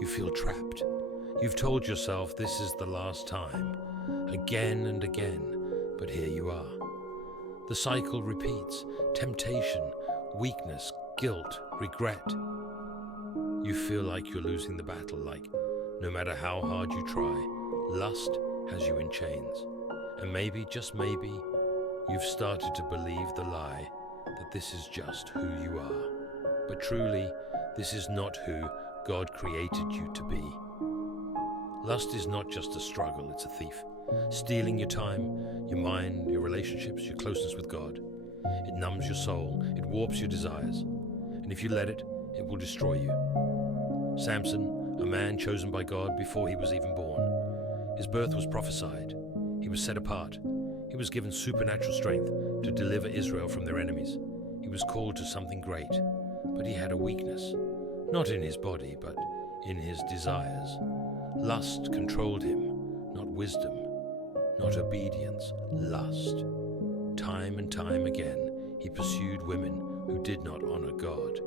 You feel trapped. You've told yourself this is the last time, again and again, but here you are. The cycle repeats: temptation, weakness, guilt, regret. You feel like you're losing the battle, like no matter how hard you try, lust has you in chains. And maybe, just maybe, you've started to believe the lie that this is just who you are. But truly, this is not who God created you to be. Lust is not just a struggle, it's a thief, stealing your time, your mind, your relationships, your closeness with God. It numbs your soul, it warps your desires, and if you let it, it will destroy you. Samson, a man chosen by God before he was even born. His birth was prophesied. He was set apart. He was given supernatural strength to deliver Israel from their enemies. He was called to something great, but he had a weakness, not in his body, but in his desires. Lust controlled him, not wisdom, not obedience, lust. Time and time again, he pursued women who did not honor God.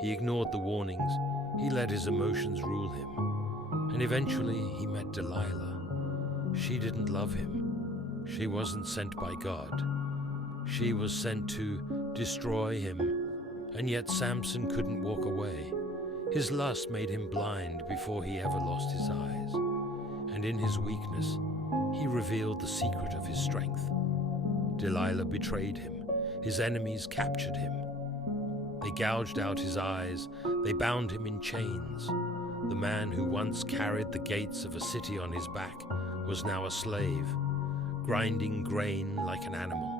He ignored the warnings, he let his emotions rule him, and eventually he met Delilah. She didn't love him. She wasn't sent by God. She was sent to destroy him, and yet Samson couldn't walk away. His lust made him blind before he ever lost his eyes, and in his weakness, he revealed the secret of his strength. Delilah betrayed him. His enemies captured him. They gouged out his eyes. They bound him in chains. The man who once carried the gates of a city on his back was now a slave, grinding grain like an animal.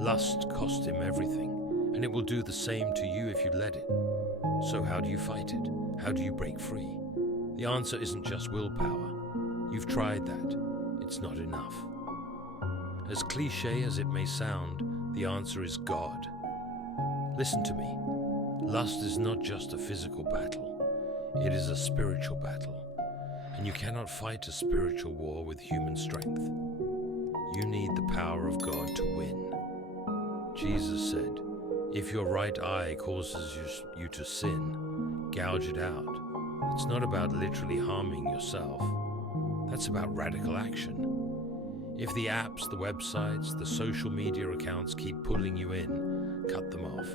Lust cost him everything, and it will do the same to you if you let it. So how do you fight it? How do you break free? The answer isn't just willpower. You've tried that. It's not enough. As cliché as it may sound, the answer is God. Listen to me. Lust is not just a physical battle. It is a spiritual battle. And you cannot fight a spiritual war with human strength. You need the power of God to win. Jesus said, if your right eye causes you to sin, gouge it out. It's not about literally harming yourself. That's about radical action. If the apps, the websites, the social media accounts keep pulling you in, cut them off.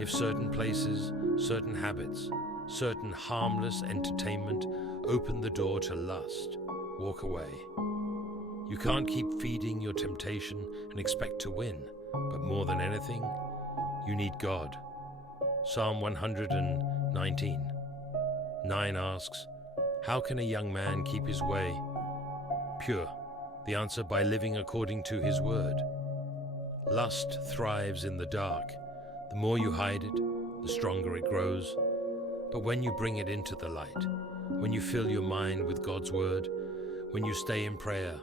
If certain places, certain habits, certain harmless entertainment open the door to lust, walk away. You can't keep feeding your temptation and expect to win, but more than anything, you need God. Psalm 119:9 asks, how can a young man keep his way pure? The answer, by living according to his word. Lust thrives in the dark. The more you hide it, the stronger it grows. But when you bring it into the light, when you fill your mind with God's word, when you stay in prayer,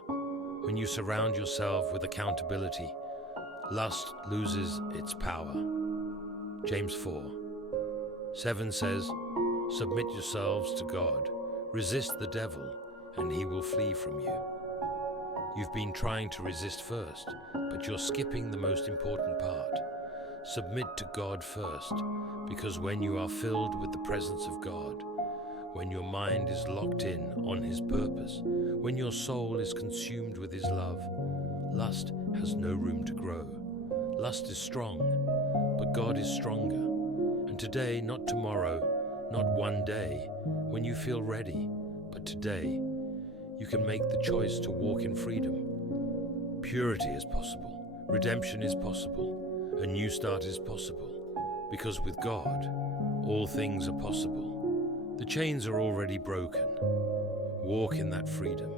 when you surround yourself with accountability, lust loses its power. James 4:7 says, submit yourselves to God, resist the devil, and he will flee from you. You've been trying to resist first, but you're skipping the most important part. Submit to God first, because when you are filled with the presence of God, when your mind is locked in on his purpose, when your soul is consumed with his love, lust has no room to grow. Lust is strong, but God is stronger. And today, not tomorrow, not one day, when you feel ready, but today, you can make the choice to walk in freedom. Purity is possible. Redemption is possible. A new start is possible. Because with God, all things are possible. The chains are already broken. Walk in that freedom.